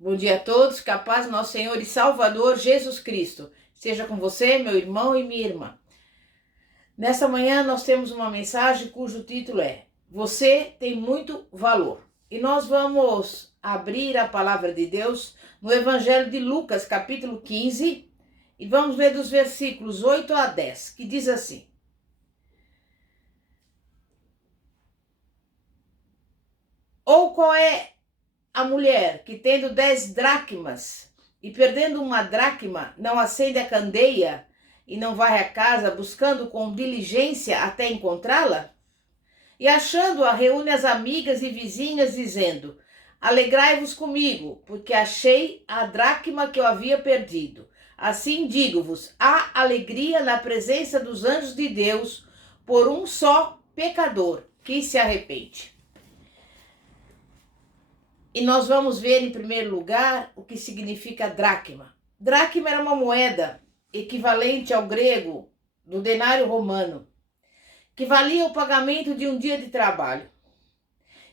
Bom dia a todos, que a paz do nosso Senhor e Salvador Jesus Cristo seja com você, meu irmão e minha irmã. Nessa manhã nós temos uma mensagem cujo título é Você tem muito valor. E nós vamos abrir a palavra de Deus no Evangelho de Lucas, capítulo 15, e vamos ler dos versículos 8 a 10, que diz assim: Ou qual é a mulher que, tendo 10 dracmas e perdendo uma dracma, não acende a candeia e não varre a casa buscando com diligência até encontrá-la? E achando-a, reúne as amigas e vizinhas, dizendo: Alegrai-vos comigo, porque achei a dracma que eu havia perdido. Assim digo-vos, há alegria na presença dos anjos de Deus por um só pecador que se arrepende. E nós vamos ver em primeiro lugar o que significa dracma. Dracma era uma moeda equivalente ao grego do denário romano, que valia o pagamento de um dia de trabalho.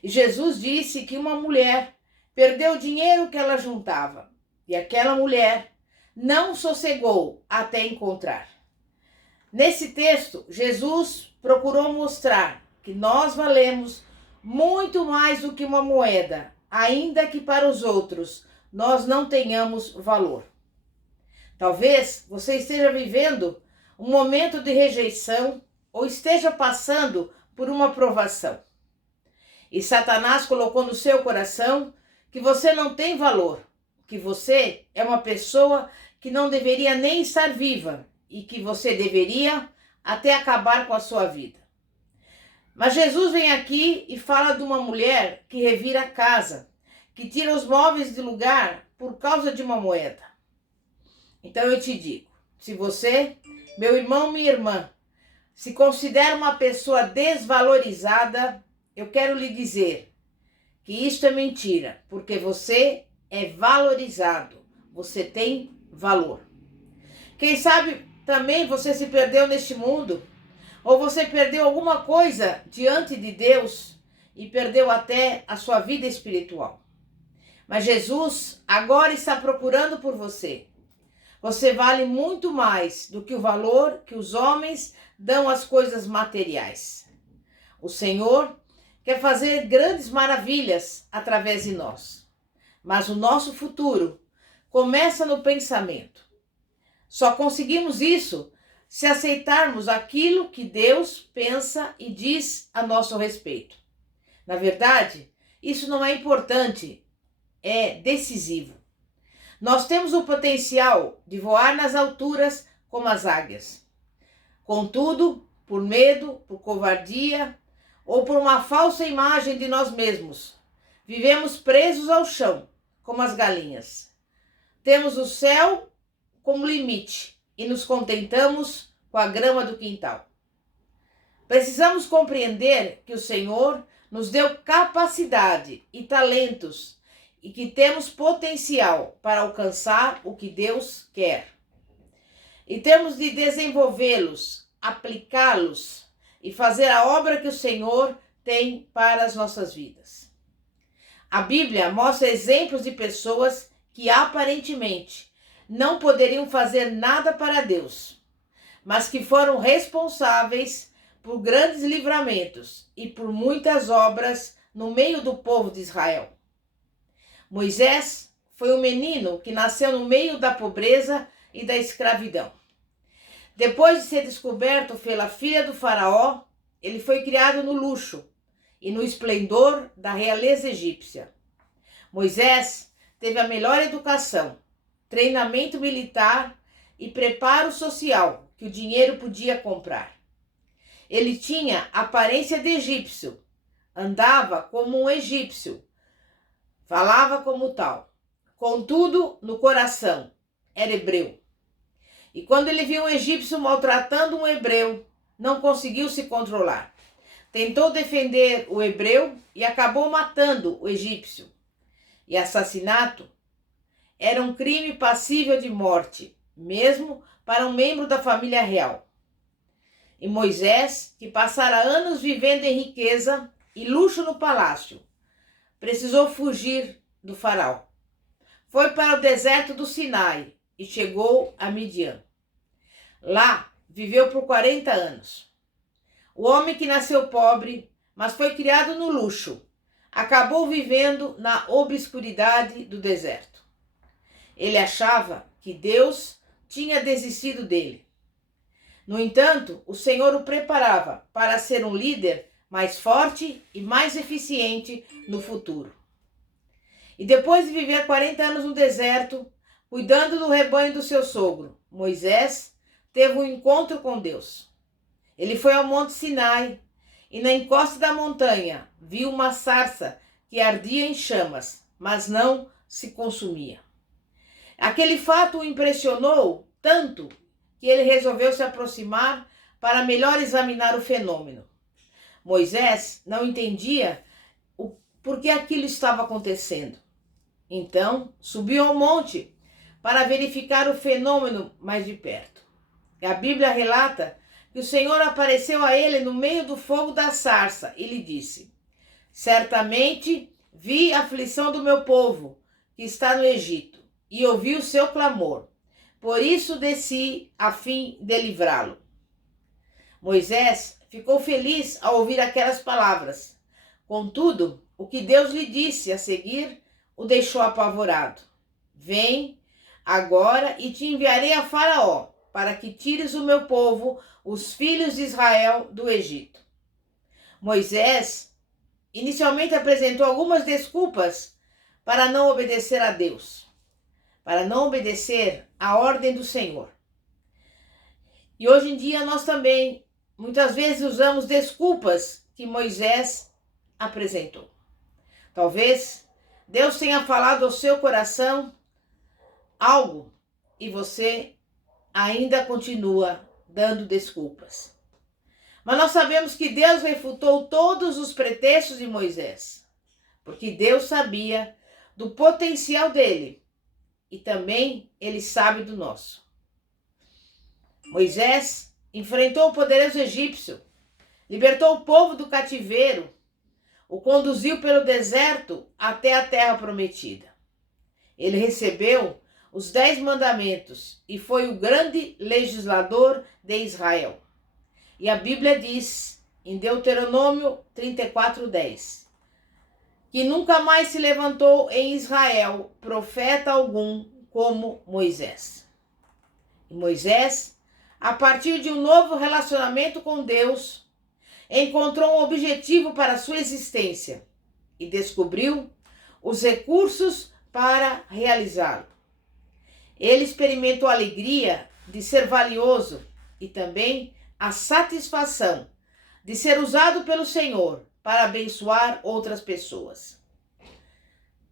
E Jesus disse que uma mulher perdeu o dinheiro que ela juntava, e aquela mulher não sossegou até encontrar. Nesse texto, Jesus procurou mostrar que nós valemos muito mais do que uma moeda, ainda que para os outros nós não tenhamos valor. Talvez você esteja vivendo um momento de rejeição ou esteja passando por uma provação. E Satanás colocou no seu coração que você não tem valor, que você é uma pessoa que não deveria nem estar viva e que você deveria até acabar com a sua vida. Mas Jesus vem aqui e fala de uma mulher que revira a casa, que tira os móveis de lugar por causa de uma moeda. Então eu te digo, se você, meu irmão, minha irmã, se considera uma pessoa desvalorizada, eu quero lhe dizer que isso é mentira, porque você é valorizado, você tem valor. Quem sabe também você se perdeu neste mundo, ou você perdeu alguma coisa diante de Deus e perdeu até a sua vida espiritual. Mas Jesus agora está procurando por você. Você vale muito mais do que o valor que os homens dão às coisas materiais. O Senhor quer fazer grandes maravilhas através de nós. Mas o nosso futuro começa no pensamento. Só conseguimos isso se aceitarmos aquilo que Deus pensa e diz a nosso respeito. Na verdade, isso não é importante, é decisivo. Nós temos o potencial de voar nas alturas como as águias. Contudo, por medo, por covardia ou por uma falsa imagem de nós mesmos, vivemos presos ao chão como as galinhas. Temos o céu como limite e nos contentamos com a grama do quintal. Precisamos compreender que o Senhor nos deu capacidade e talentos e que temos potencial para alcançar o que Deus quer. E temos de desenvolvê-los, aplicá-los e fazer a obra que o Senhor tem para as nossas vidas. A Bíblia mostra exemplos de pessoas que aparentemente não poderiam fazer nada para Deus, mas que foram responsáveis por grandes livramentos e por muitas obras no meio do povo de Israel. Moisés foi um menino que nasceu no meio da pobreza e da escravidão. Depois de ser descoberto pela filha do faraó, ele foi criado no luxo e no esplendor da realeza egípcia. Moisés teve a melhor educação, treinamento militar e preparo social que o dinheiro podia comprar. Ele tinha aparência de egípcio, andava como um egípcio, falava como tal. Contudo, no coração, era hebreu. E quando ele viu um egípcio maltratando um hebreu, não conseguiu se controlar. Tentou defender o hebreu e acabou matando o egípcio. E assassinato era um crime passível de morte, mesmo para um membro da família real. E Moisés, que passara anos vivendo em riqueza e luxo no palácio, precisou fugir do faraó. foi para o deserto do Sinai e chegou a Midian. Lá viveu por 40 anos. O homem que nasceu pobre, mas foi criado no luxo, acabou vivendo na obscuridade do deserto. Ele achava que Deus tinha desistido dele. No entanto, o Senhor o preparava para ser um líder mais forte e mais eficiente no futuro. E depois de viver 40 anos no deserto, cuidando do rebanho do seu sogro, Moisés teve um encontro com Deus. Ele foi ao Monte Sinai e na encosta da montanha viu uma sarça que ardia em chamas, mas não se consumia. Aquele fato o impressionou tanto que ele resolveu se aproximar para melhor examinar o fenômeno. Moisés não entendia por que aquilo estava acontecendo. Então, subiu ao monte para verificar o fenômeno mais de perto. E a Bíblia relata que o Senhor apareceu a ele no meio do fogo da sarça e lhe disse: certamente vi a aflição do meu povo que está no Egito e ouvi o seu clamor. Por isso desci a fim de livrá-lo. Moisés ficou feliz ao ouvir aquelas palavras. Contudo, o que Deus lhe disse a seguir o deixou apavorado. Vem agora e te enviarei a Faraó, para que tires o meu povo, os filhos de Israel, do Egito. Moisés inicialmente apresentou algumas desculpas para não obedecer a Deus, para não obedecer à ordem do Senhor. E hoje em dia nós também, muitas vezes, usamos desculpas que Moisés apresentou. Talvez Deus tenha falado ao seu coração algo e você ainda continua dando desculpas. Mas nós sabemos que Deus refutou todos os pretextos de Moisés, porque Deus sabia do potencial dele e também ele sabe do nosso. Moisés enfrentou o poderoso egípcio, libertou o povo do cativeiro, o conduziu pelo deserto até a terra prometida. Ele recebeu os 10 mandamentos e foi o grande legislador de Israel. E a Bíblia diz, em Deuteronômio 34:10, que nunca mais se levantou em Israel profeta algum como Moisés. E Moisés, a partir de um novo relacionamento com Deus, encontrou um objetivo para a sua existência e descobriu os recursos para realizá-lo. Ele experimentou a alegria de ser valioso e também a satisfação de ser usado pelo Senhor para abençoar outras pessoas.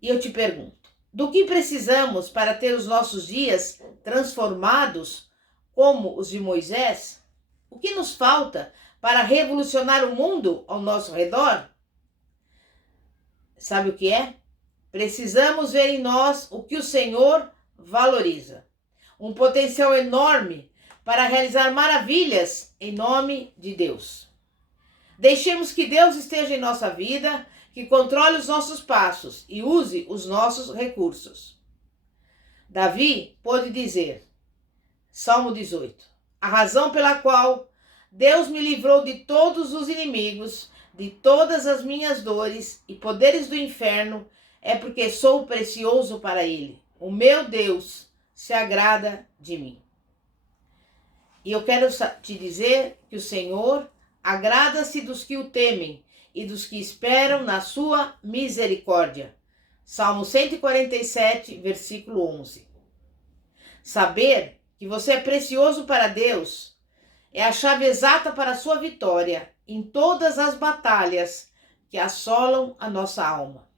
E eu te pergunto, do que precisamos para ter os nossos dias transformados como os de Moisés? O que nos falta para revolucionar o mundo ao nosso redor? Sabe o que é? Precisamos ver em nós o que o Senhor valoriza. Um potencial enorme para realizar maravilhas em nome de Deus. Deixemos que Deus esteja em nossa vida, que controle os nossos passos e use os nossos recursos. Davi pôde dizer, Salmo 18, a razão pela qual Deus me livrou de todos os inimigos, de todas as minhas dores e poderes do inferno, é porque sou precioso para Ele. O meu Deus se agrada de mim. E eu quero te dizer que o Senhor agrada-se dos que o temem e dos que esperam na sua misericórdia. Salmo 147, versículo 11. Saber que você é precioso para Deus é a chave exata para a sua vitória em todas as batalhas que assolam a nossa alma.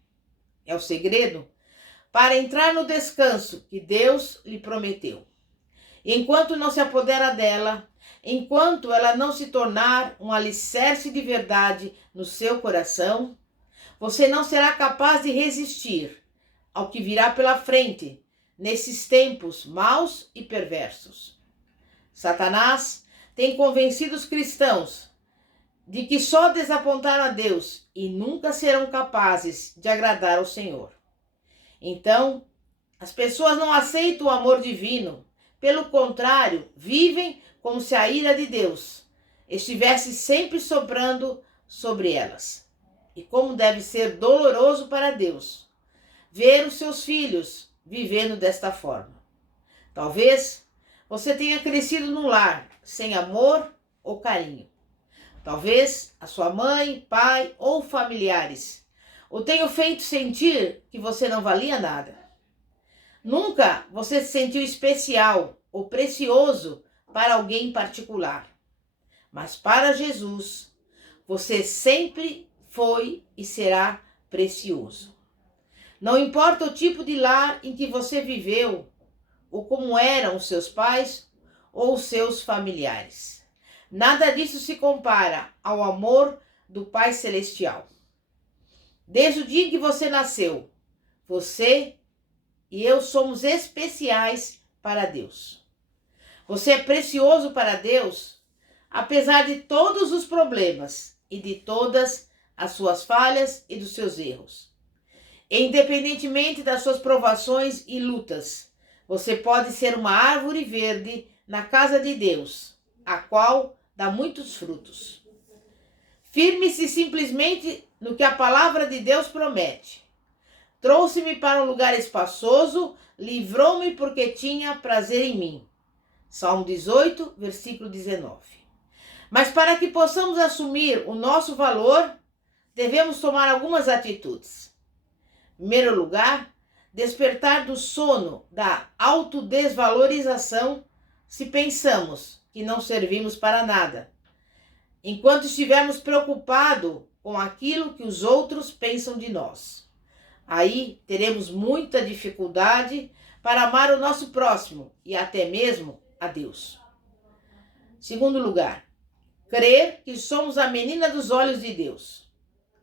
É o segredo para entrar no descanso que Deus lhe prometeu. E enquanto não se apodera dela, enquanto ela não se tornar um alicerce de verdade no seu coração, você não será capaz de resistir ao que virá pela frente nesses tempos maus e perversos. Satanás tem convencido os cristãos de que só desapontaram a Deus e nunca serão capazes de agradar ao Senhor. Então, As pessoas não aceitam o amor divino. Pelo contrário, vivem como se a ira de Deus estivesse sempre soprando sobre elas. E como deve ser doloroso para Deus ver os seus filhos vivendo desta forma. Talvez você tenha crescido num lar sem amor ou carinho. Talvez a sua mãe, pai ou familiares o tenham feito sentir que você não valia nada. Nunca você se sentiu especial ou precioso para alguém em particular. Mas para Jesus, você sempre foi e será precioso. Não importa o tipo de lar em que você viveu, ou como eram os seus pais ou os seus familiares. Nada disso se compara ao amor do Pai Celestial. Desde o dia em que você nasceu, você e eu somos especiais para Deus. Você é precioso para Deus, apesar de todos os problemas e de todas as suas falhas e dos seus erros. Independentemente das suas provações e lutas, você pode ser uma árvore verde na casa de Deus, a qual dá muitos frutos. Firme-se simplesmente no que a palavra de Deus promete. Trouxe-me para um lugar espaçoso, livrou-me porque tinha prazer em mim. Salmo 18, versículo 19. Mas para que possamos assumir o nosso valor, devemos tomar algumas atitudes. Em primeiro lugar, despertar do sono da autodesvalorização se pensamos que não servimos para nada, enquanto estivermos preocupados com aquilo que os outros pensam de nós. Aí teremos muita dificuldade para amar o nosso próximo e até mesmo a Deus. Segundo lugar, crer que somos a menina dos olhos de Deus.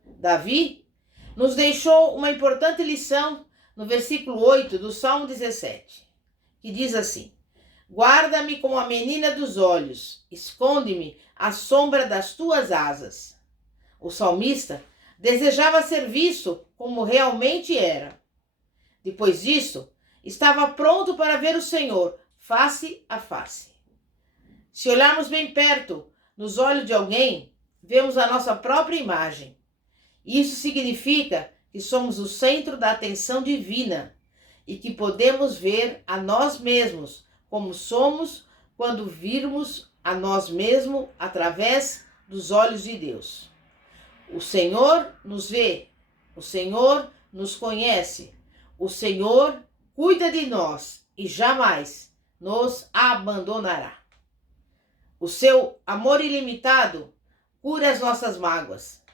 Davi nos deixou uma importante lição no versículo 8 do Salmo 17, que diz assim: guarda-me como a menina dos olhos, esconde-me à sombra das tuas asas. O salmista desejava ser visto como realmente era. Depois disso, estava pronto para ver o Senhor face a face. Se olharmos bem perto nos olhos de alguém, vemos a nossa própria imagem. Isso significa que somos o centro da atenção divina e que podemos ver a nós mesmos como somos quando virmos a nós mesmos através dos olhos de Deus. O Senhor nos vê, o Senhor nos conhece, o Senhor cuida de nós e jamais nos abandonará. O seu amor ilimitado cura as nossas mágoas.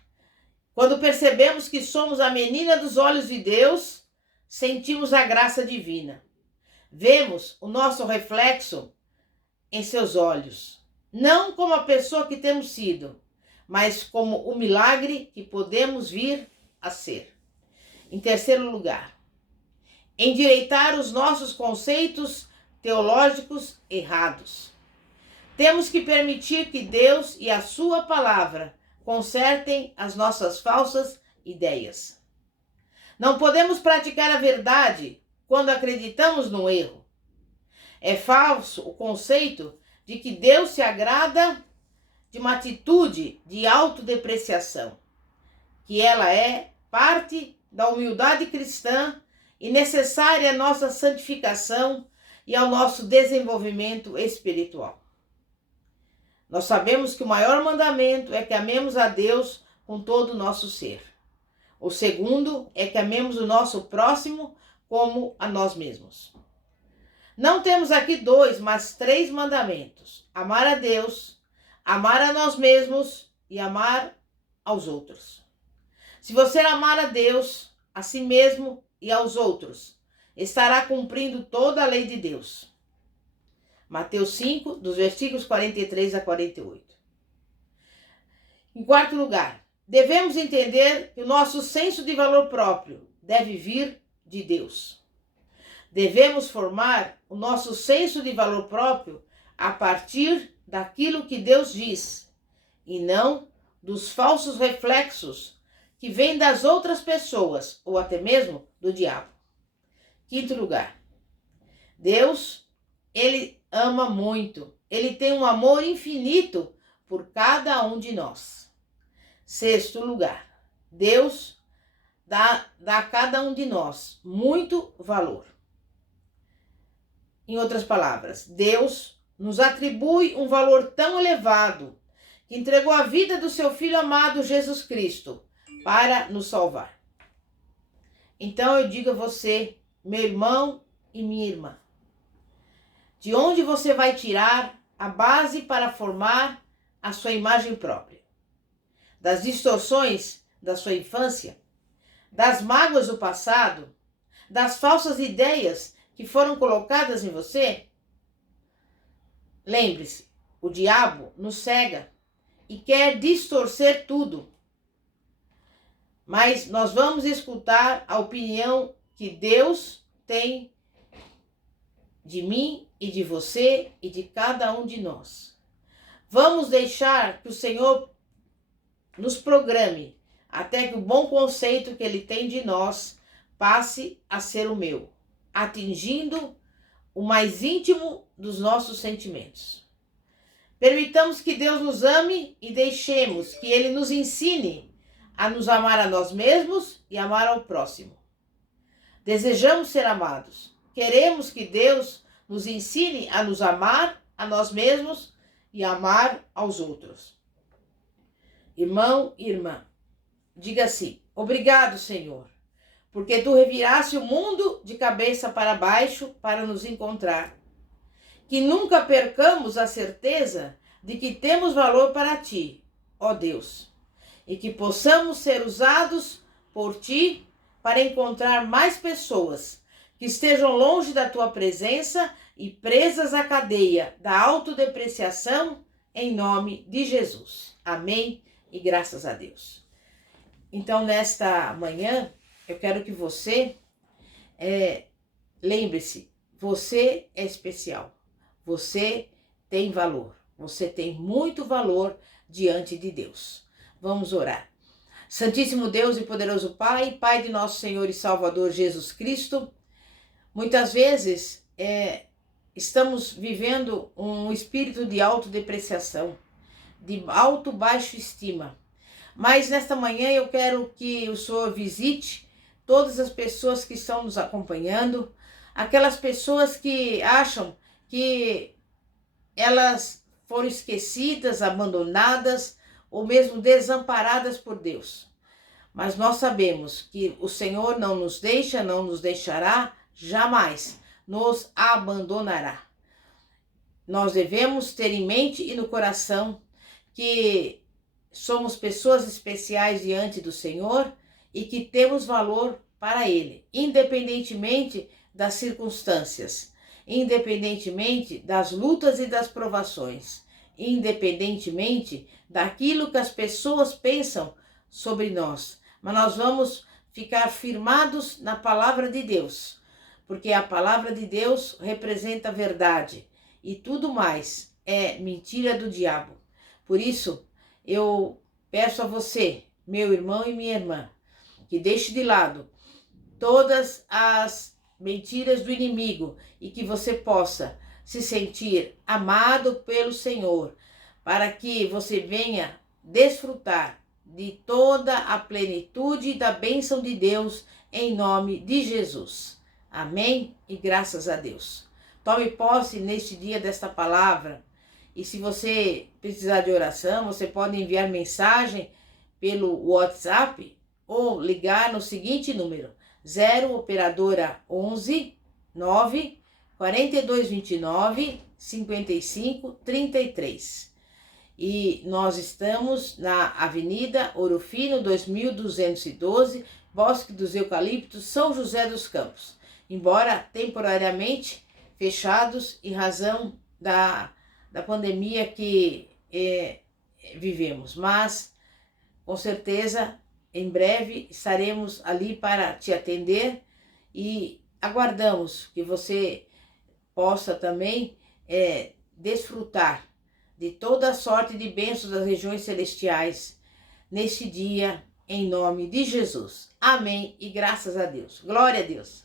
Quando percebemos que somos a menina dos olhos de Deus, sentimos a graça divina. Vemos o nosso reflexo em seus olhos, não como a pessoa que temos sido, mas como o milagre que podemos vir a ser. Em terceiro lugar, endireitar os nossos conceitos teológicos errados. Temos que permitir que Deus e a sua palavra consertem as nossas falsas ideias. Não podemos praticar a verdade quando acreditamos no erro. É falso o conceito de que Deus se agrada de uma atitude de autodepreciação, que ela é parte da humildade cristã e necessária à nossa santificação e ao nosso desenvolvimento espiritual. Nós sabemos que o maior mandamento é que amemos a Deus com todo o nosso ser. O segundo é que amemos o nosso próximo como a nós mesmos. Não temos aqui 2, mas 3 mandamentos: amar a Deus, amar a nós mesmos e amar aos outros. Se você amar a Deus, a si mesmo e aos outros, estará cumprindo toda a lei de Deus. Mateus 5, dos versículos 43 a 48. Em quarto lugar, devemos entender que o nosso senso de valor próprio deve vir de Deus. Devemos formar o nosso senso de valor próprio a partir daquilo que Deus diz, e não dos falsos reflexos que vêm das outras pessoas ou até mesmo do diabo. Quinto lugar, Deus, Ele ama muito. Ele tem um amor infinito por cada um de nós. Sexto lugar, Deus dá a cada um de nós muito valor. Em outras palavras, Deus nos atribui um valor tão elevado que entregou a vida do seu Filho amado Jesus Cristo para nos salvar. Então eu digo a você, meu irmão e minha irmã, de onde você vai tirar a base para formar a sua imagem própria? Das distorções da sua infância? Das mágoas do passado? Das falsas ideias que foram colocadas em você? Lembre-se, o diabo nos cega e quer distorcer tudo. Mas nós vamos escutar a opinião que Deus tem de mim e de você e de cada um de nós. Vamos deixar que o Senhor nos programe até que o bom conceito que Ele tem de nós passe a ser o meu, atingindo o mais íntimo dos nossos sentimentos. Permitamos que Deus nos ame e deixemos que Ele nos ensine a nos amar a nós mesmos e amar ao próximo. Desejamos ser amados. Queremos que Deus nos ensine a nos amar a nós mesmos e amar aos outros. Irmão e irmã, diga assim: obrigado, Senhor, porque Tu reviraste o mundo de cabeça para baixo para nos encontrar. Que nunca percamos a certeza de que temos valor para Ti, ó Deus, e que possamos ser usados por Ti para encontrar mais pessoas que estejam longe da Tua presença e presas à cadeia da autodepreciação, em nome de Jesus. Amém e graças a Deus. Então, nesta manhã, eu quero que você lembre-se, você é especial, você tem valor, você tem muito valor diante de Deus. Vamos orar. Santíssimo Deus e poderoso Pai, Pai de nosso Senhor e Salvador Jesus Cristo, muitas vezes estamos vivendo um espírito de autodepreciação, de baixa estima. Mas nesta manhã eu quero que o Senhor visite todas as pessoas que estão nos acompanhando, aquelas pessoas que acham que elas foram esquecidas, abandonadas, ou mesmo desamparadas por Deus. Mas nós sabemos que o Senhor não nos deixa, não nos deixará, jamais nos abandonará. Nós devemos ter em mente e no coração que somos pessoas especiais diante do Senhor e que temos valor para Ele, independentemente das circunstâncias, independentemente das lutas e das provações, independentemente daquilo que as pessoas pensam sobre nós. Mas nós vamos ficar firmados na palavra de Deus, porque a palavra de Deus representa a verdade e tudo mais é mentira do diabo. Por isso, eu peço a você, meu irmão e minha irmã, que deixe de lado todas as mentiras do inimigo e que você possa se sentir amado pelo Senhor, para que você venha desfrutar de toda a plenitude da bênção de Deus em nome de Jesus. Amém e graças a Deus. Tome posse neste dia desta palavra e se você precisar de oração, você pode enviar mensagem pelo WhatsApp ou ligar no seguinte número: 0 operadora 11 9 4229 55 33. E nós estamos na Avenida Ouro Fino 2212, Bosque dos Eucaliptos, São José dos Campos. Embora temporariamente fechados em razão da pandemia que vivemos, mas com certeza em breve estaremos ali para te atender e aguardamos que você possa também desfrutar de toda a sorte de bênçãos das regiões celestiais neste dia, em nome de Jesus. Amém e graças a Deus. Glória a Deus.